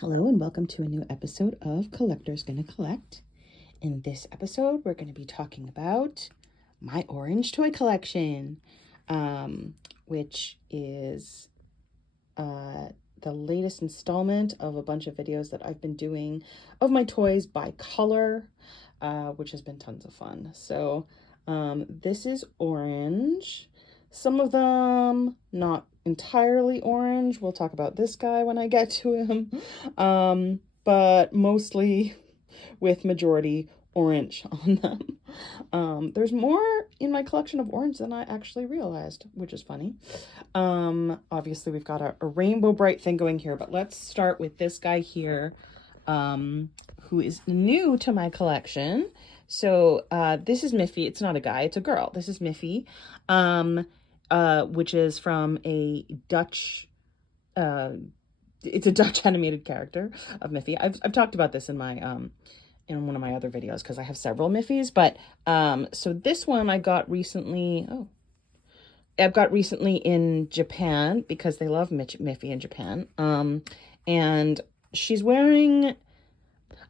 Hello and welcome to a new episode of Collector's Gonna Collect. In this episode, we're going to be talking about my orange toy collection, which is the latest installment of a bunch of videos that I've been doing of my toys by color, which has been tons of fun. So this is orange. Some of them not entirely orange. We'll talk about this guy when I get to him. But mostly with majority orange on them. There's more in my collection of orange than I actually realized, which is funny. Obviously we've got a Rainbow Brite thing going here, but let's start with this guy here, who is new to my collection. So this is Miffy. It's not a guy, it's a girl. This is Miffy, which is from a Dutch, it's a Dutch animated character of Miffy. I've talked about this in my in one of my other videos because I have several Miffys, but so this one I got recently. I've got recently in Japan because they love Miffy in Japan. And she's wearing,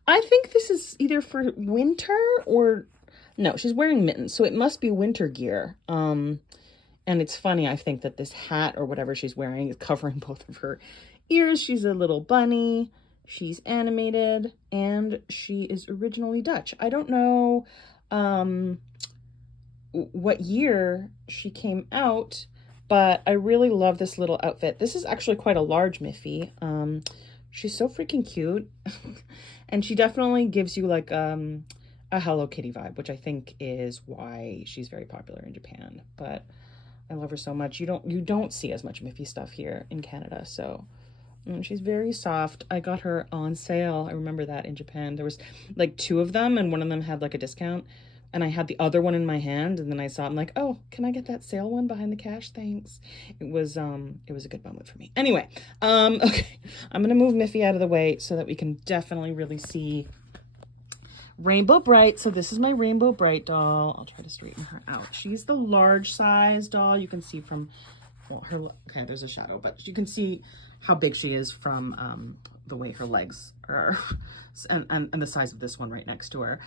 I think this is either for winter or no, she's wearing mittens, so it must be winter gear. And it's funny, I think that this hat or whatever she's wearing is covering both of her ears. She's a little bunny. She's animated, and she is originally Dutch. I don't know what year she came out, but I really love this little outfit. This is actually quite a large Miffy. She's so freaking cute. And she definitely gives you like a Hello Kitty vibe, which I think is why she's very popular in Japan. But I love her so much. You don't see as much Miffy stuff here in Canada, so she's very soft. I got her on sale. I remember that in Japan. There was like two of them, and one of them had like a discount. And I had the other one in my hand, and then I saw it. I'm like, oh, can I get that sale one behind the cash? Thanks. It was a good moment for me. Anyway, okay. I'm gonna move Miffy out of the way so that we can definitely really see Rainbow Brite. So this is my Rainbow Brite doll. I'll try to straighten her out. She's the large size doll. You can see from, well, her, okay, there's a shadow, but you can see how big she is from the way her legs are and the size of this one right next to her.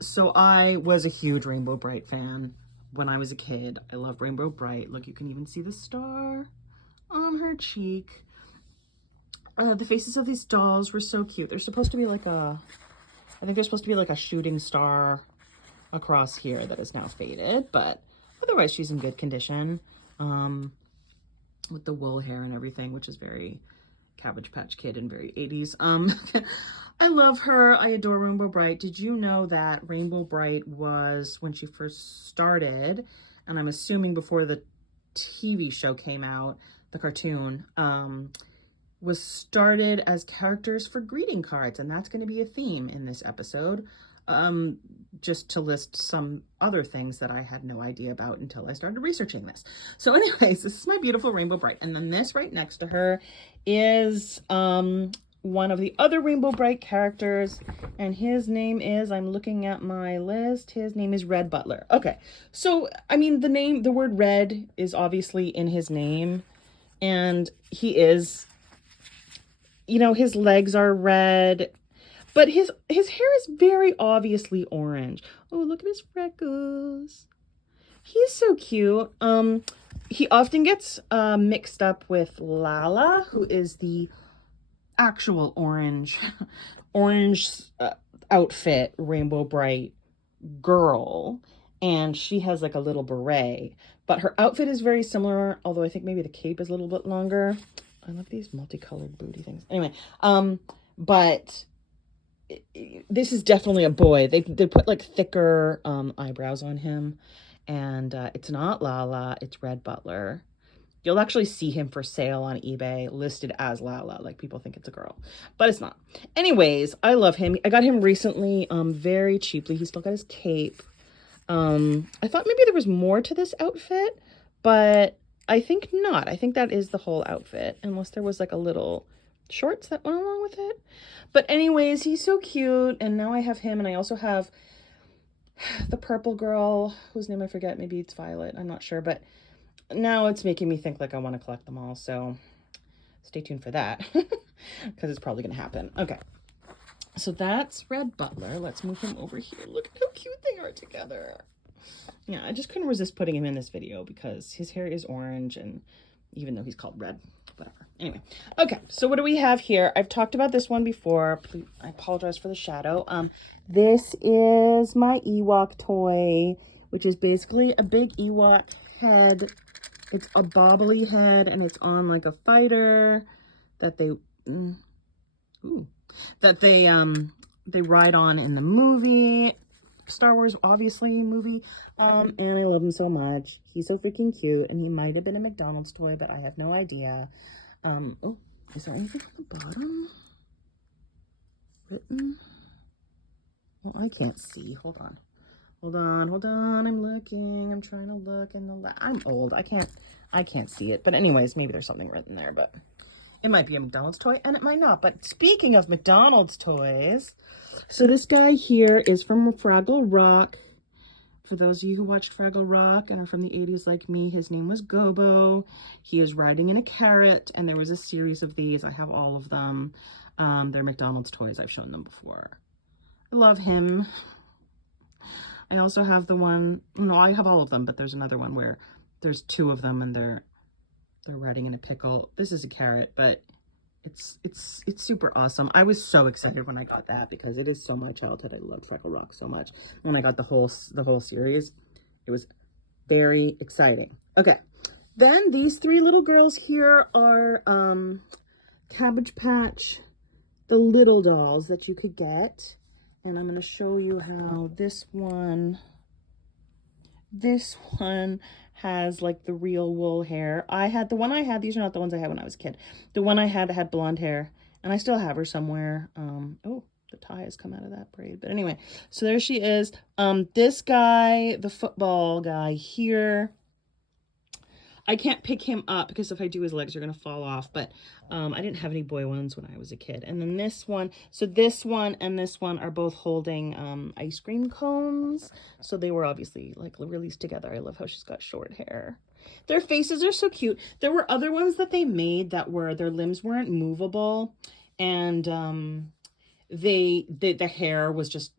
So I was a huge Rainbow Brite fan when I was a kid. I love Rainbow Brite. Look, you can even see the star on her cheek. The faces of these dolls were so cute. They're supposed to be like I think they're supposed to be like a shooting star across here that is now faded, but otherwise she's in good condition. With the wool hair and everything, which is very Cabbage Patch Kid and very 80s. I love her. I adore Rainbow Brite. Did you know that Rainbow Brite was, when she first started, and I'm assuming before the TV show came out, the cartoon, was started as characters for greeting cards, and that's going to be a theme in this episode. Just to list some other things that I had no idea about until I started researching this. So anyways, this is my beautiful Rainbow Brite. And then this right next to her is one of the other Rainbow Brite characters. And his name is, I'm looking at my list, his name is Red Butler. Okay, so I mean the word red is obviously in his name. And he is, you know, his legs are red. But his hair is very obviously orange. Oh, look at his freckles. He's so cute. He often gets mixed up with Lala, who is the actual orange outfit Rainbow Brite girl. And she has like a little beret. But her outfit is very similar, although I think maybe the cape is a little bit longer. I love these multicolored booty things. Anyway, but this is definitely a boy. They put like thicker eyebrows on him, and it's not Lala, it's Red Butler. You'll actually see him for sale on eBay listed as Lala, like people think it's a girl, but it's not. Anyways, I love him. I got him recently very cheaply. He's still got his cape. I thought maybe there was more to this outfit, but I think not. I think that is the whole outfit, unless there was like a little shorts that went along with it. But anyways, he's so cute, and now I have him, and I also have the purple girl whose name I forget. Maybe it's Violet, I'm not sure, but now it's making me think like I want to collect them all. So stay tuned for that because it's probably going to happen. Okay. So that's Red Butler. Let's move him over here. Look at how cute they are together. Yeah, I just couldn't resist putting him in this video because his hair is orange, and even though he's called Red, whatever. Anyway, okay, so what do we have here? I've talked about this one before. Please, I apologize for the shadow. This is my Ewok toy, which is basically a big Ewok head. It's a bobbly head, and it's on like a fighter that they they ride on in the movie. Star Wars, obviously, movie. And I love him so much. He's so freaking cute, and he might have been a McDonald's toy, but I have no idea. Oh, is there anything at the bottom written? Well, I can't see. Hold on. I'm looking. I'm trying to look in the I'm old. I can't see it. But anyways, maybe there's something written there, but it might be a McDonald's toy, and it might not. But speaking of McDonald's toys, so this guy here is from Fraggle Rock. For those of you who watched Fraggle Rock and are from the 80s like me, his name was Gobo. He is riding in a carrot, and there was a series of these. I have all of them. They're McDonald's toys. I've shown them before. I love him. I also have the one, no, I have all of them, but there's another one where there's two of them, and they're riding in a pickle. This is a carrot, but it's super awesome. I was so excited when I got that because it is so my childhood. I loved Fraggle Rock so much. When I got the whole series, it was very exciting. Okay, then these three little girls here are Cabbage Patch, the little dolls that you could get, and I'm going to show you how this one has like the real wool hair. The one I had, these are not the ones I had when I was a kid. The one I had blonde hair, and I still have her somewhere. Oh, the tie has come out of that braid. But anyway, so there she is. This guy, the football guy here, I can't pick him up because if I do, his legs are going to fall off. But I didn't have any boy ones when I was a kid. And then this one, so this one and this one are both holding ice cream cones. So they were obviously like released together. I love how she's got short hair. Their faces are so cute. There were other ones that they made that were, their limbs weren't movable. And the hair was just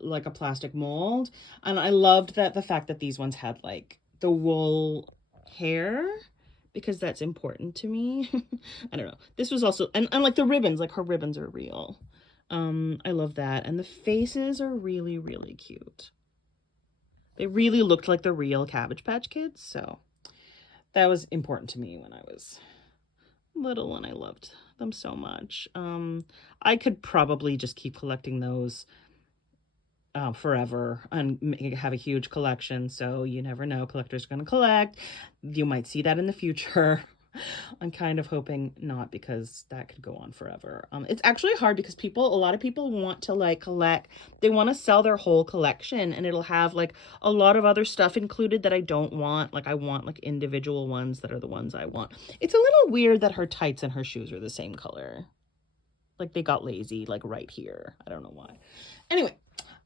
like a plastic mold. And I loved that the fact that these ones had like the wool hair, because that's important to me. I don't know. This was also, and like the ribbons, like her ribbons are real. I love that. And the faces are really, really cute. They really looked like the real Cabbage Patch Kids. So that was important to me when I was little, and I loved them so much. I could probably just keep collecting those forever and have a huge collection. So you never know, collectors are going to collect. You might see that in the future. I'm kind of hoping not, because that could go on forever. It's actually hard because a lot of people want to like collect, they want to sell their whole collection, and it'll have like a lot of other stuff included that I don't want. Like I want like individual ones that are the ones I want. It's a little weird that her tights and her shoes are the same color. Like they got lazy like right here. I don't know why. Anyway,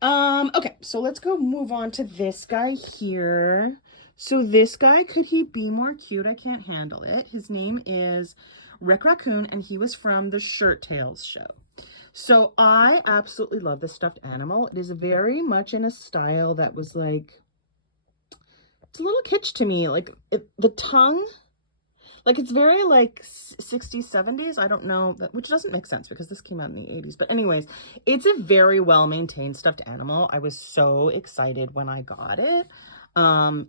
okay, so let's go move on to this guy here. So this guy, could he be more cute? I can't handle it. His name is Rick Raccoon, and he was from the Shirt Tales show. So I absolutely love this stuffed animal. It is very much in a style that was like, it's a little kitsch to me. Like the tongue, like it's very like 60s, 70s. I don't know, which doesn't make sense because this came out in the 80s. But anyways, it's a very well-maintained stuffed animal. I was so excited when I got it.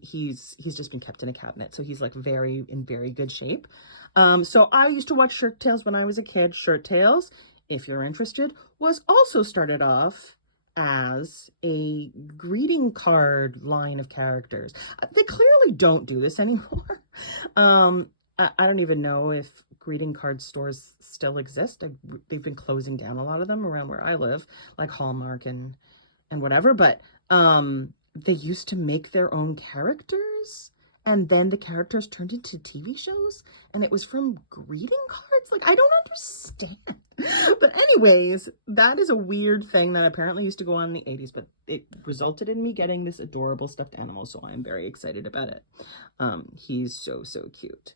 He's just been kept in a cabinet, so he's like in very good shape. So I used to watch Shirt Tales when I was a kid. Shirt Tales, if you're interested, was also started off as a greeting card line of characters. They clearly don't do this anymore. I don't even know if greeting card stores still exist. They've been closing down a lot of them around where I live, like Hallmark and whatever. But they used to make their own characters, and then the characters turned into TV shows, and it was from greeting cards. Like, I don't understand. But anyways, that is a weird thing that apparently used to go on in the 80s, but it resulted in me getting this adorable stuffed animal, so I'm very excited about it. He's so, so cute.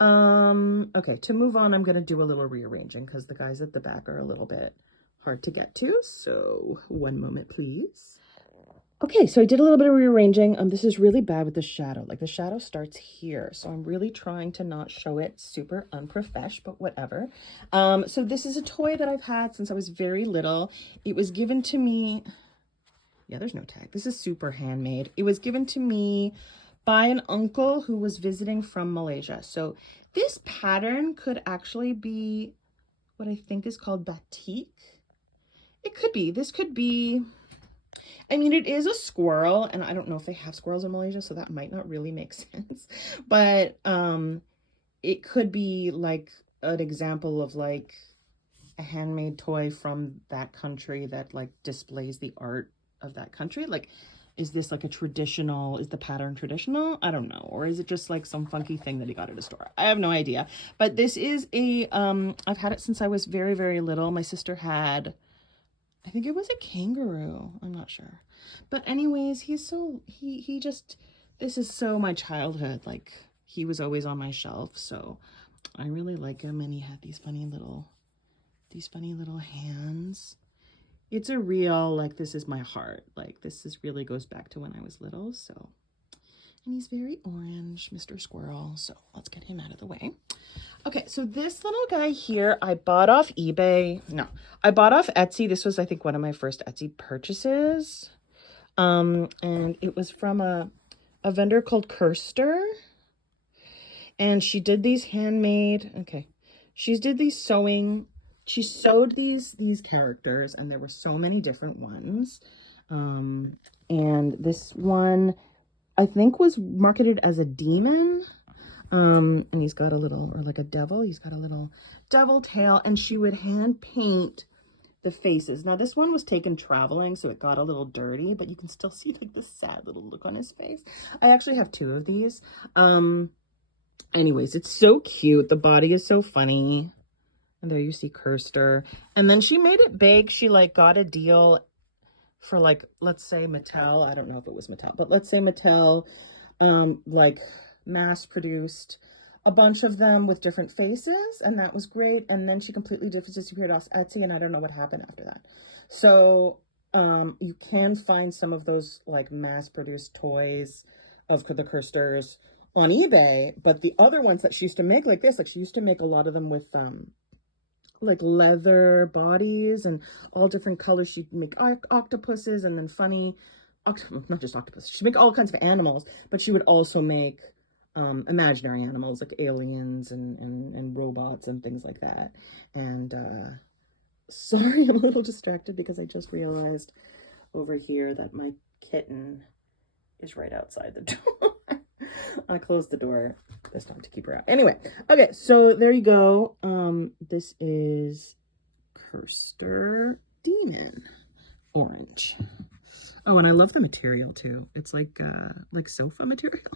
Okay, to move on, I'm going to do a little rearranging because the guys at the back are a little bit hard to get to. So one moment, please. Okay, so I did a little bit of rearranging. This is really bad with the shadow. Like the shadow starts here. So I'm really trying to not show it super unprofesh, but whatever. So this is a toy that I've had since I was very little. It was given to me. Yeah, there's no tag. This is super handmade. It was given to me by an uncle who was visiting from Malaysia. So this pattern could actually be what I think is called batik. It could be. This could be, I mean, it is a squirrel, and I don't know if they have squirrels in Malaysia, so that might not really make sense. But it could be like an example of like a handmade toy from that country that like displays the art of that country. Like, is this like a traditional, is the pattern traditional? I don't know. Or is it just like some funky thing that he got at a store? I have no idea. But this is a, I've had it since I was very, very little. My sister had, I think it was a kangaroo. I'm not sure. But anyways, he's so, he just, this is so my childhood. Like, he was always on my shelf. So I really like him. And he had these funny little hands. It's a real, like, this is my heart. Like, this is really goes back to when I was little. So, and he's very orange, Mr. Squirrel. So let's get him out of the way. Okay, so this little guy here, I bought off eBay. No, I bought off Etsy. This was, I think, one of my first Etsy purchases. And it was from a vendor called Kirster. And she did these handmade, okay. She did these sewing, she sewed these characters, and there were so many different ones. And this one, I think, was marketed as a demon. And he's got a little, or like a devil, he's got a little devil tail, and she would hand paint the faces. Now this one was taken traveling, so it got a little dirty, but you can still see like this sad little look on his face. I actually have two of these. Anyways, it's so cute. The body is so funny. And there you see Kirster. And then she made it big. She like got a deal for like, let's say Mattel. I don't know if it was Mattel, but let's say Mattel like mass produced a bunch of them with different faces, and that was great. And then she completely disappeared off Etsy, and I don't know what happened after that. So you can find some of those like mass produced toys of the Kirsters on eBay, but the other ones that she used to make like this, like she used to make a lot of them with like leather bodies and all different colors. She'd make octopuses, and then funny, not just octopuses, she'd make all kinds of animals, but she would also make imaginary animals like aliens and robots and things like that. And sorry, I'm a little distracted because I just realized over here that my kitten is right outside the door. I closed the door this time to keep her out. Anyway, okay, so there you go. This is Kirster Demon Orange. Oh, and I love the material too. It's like sofa material.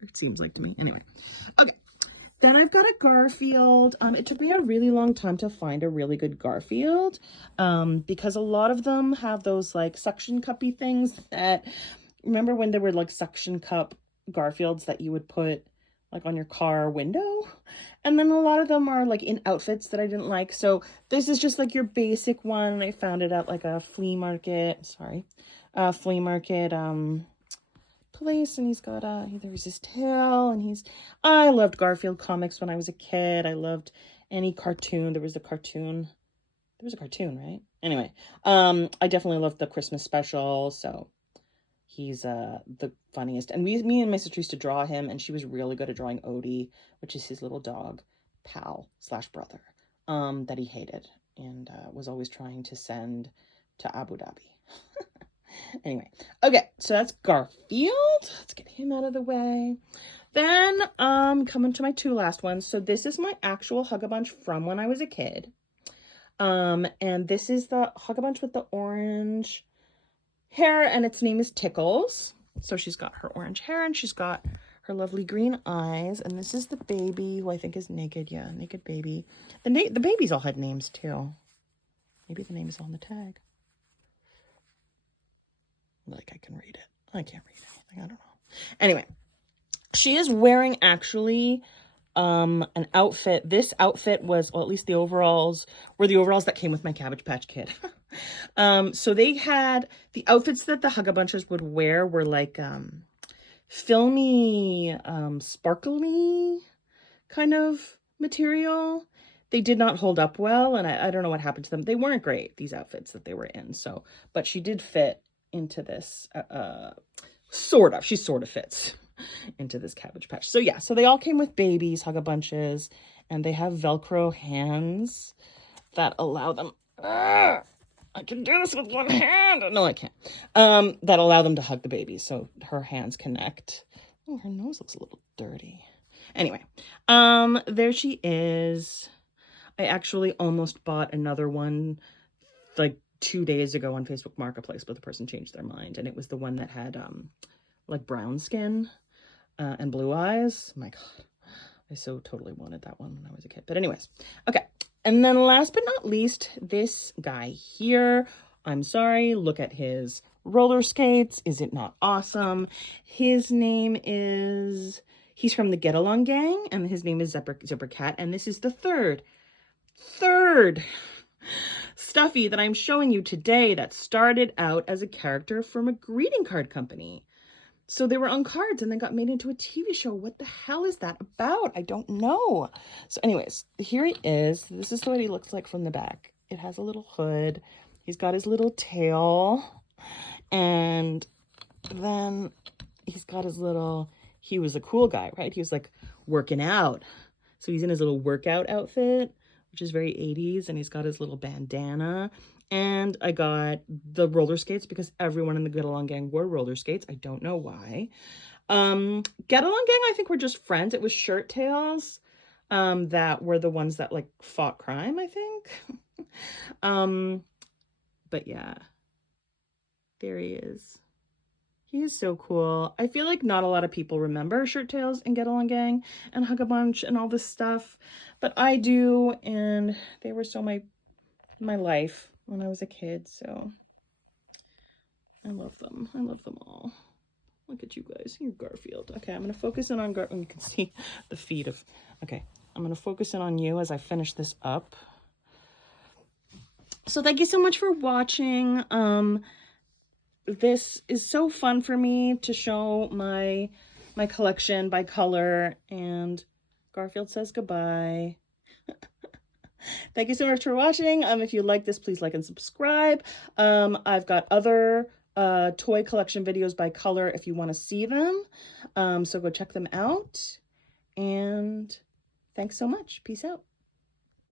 It seems like to me. Anyway, okay. Then I've got a Garfield. It took me a really long time to find a really good Garfield, because a lot of them have those like suction cuppy things that, remember when there were like suction cup Garfields that you would put like on your car window? And then a lot of them are like in outfits that I didn't like. So this is just like your basic one. I found it at like a flea market, place, and he's got there's his tail, and I loved Garfield comics when I was a kid. I loved any cartoon. There was a cartoon, right? Anyway, I definitely loved the Christmas special, so he's the funniest. And me and my sister used to draw him, and she was really good at drawing Odie, which is his little dog pal / brother, that he hated and was always trying to send to Abu Dhabi. Anyway, okay, so that's Garfield. Let's get him out of the way. Then coming to my two last ones. So this is my actual Hug-a-Bunch from when I was a kid. And this is the Hug-a-Bunch with the orange hair, and its name is Tickles. So she's got her orange hair, and she's got her lovely green eyes. And this is the baby, who I think is naked. Yeah, naked baby. The babies all had names too. Maybe the name is on the tag. Like I can read it. I can't read anything. I don't know. Anyway, she is wearing actually an outfit. This outfit was, well, at least the overalls were the overalls that came with my Cabbage Patch Kid. So they had the outfits that the Hugabunches would wear were like filmy, sparkly kind of material. They did not hold up well, and I don't know what happened to them. They weren't great, these outfits that they were in. So, but she did fit into this, sort of. She sort of fits into this Cabbage Patch. So yeah, so they all came with babies, Hugabunches, and they have Velcro hands that allow them. I can do this with one hand. No, I can't. That allow them to hug the baby, so her hands connect. Oh, her nose looks a little dirty. Anyway, there she is. I actually almost bought another one like 2 days ago on Facebook Marketplace, but the person changed their mind, and it was the one that had like brown skin and blue eyes. My God, I so totally wanted that one when I was a kid. But anyways, okay. And then last but not least, this guy here. I'm sorry, look at his roller skates. Is it not awesome? His name is, he's from the Get Along Gang, and his name is Zipper Cat, and this is the third Stuffy that I'm showing you today that started out as a character from a greeting card company. So they were on cards and then got made into a TV show. What the hell is that about? I don't know. So anyways, here he is. This is what he looks like from the back. It has a little hood. He's got his little tail. And then he's got his little, he was a cool guy, right? He was like working out. So he's in his little workout outfit, which is very 80s. And he's got his little bandana. And I got the roller skates because everyone in the Get Along Gang wore roller skates. I don't know why. Get Along Gang, I think, were just friends. It was Shirt Tails that were the ones that like fought crime, I think. But yeah, there he is. He is so cool. I feel like not a lot of people remember Shirt Tails and Get Along Gang and Hug-a-Bunch and all this stuff, but I do, and they were so my life when I was a kid, so I love them. I love them all. Look at you guys. You're Garfield. Okay, I'm going to focus in on Garfield. You can see the feet of... Okay, I'm going to focus in on you as I finish this up. So thank you so much for watching. This is so fun for me to show my collection by color, and Garfield says goodbye. Thank you so much for watching. If you like this, please like and subscribe. I've got other toy collection videos by color if you want to see them. So go check them out. And thanks so much. Peace out.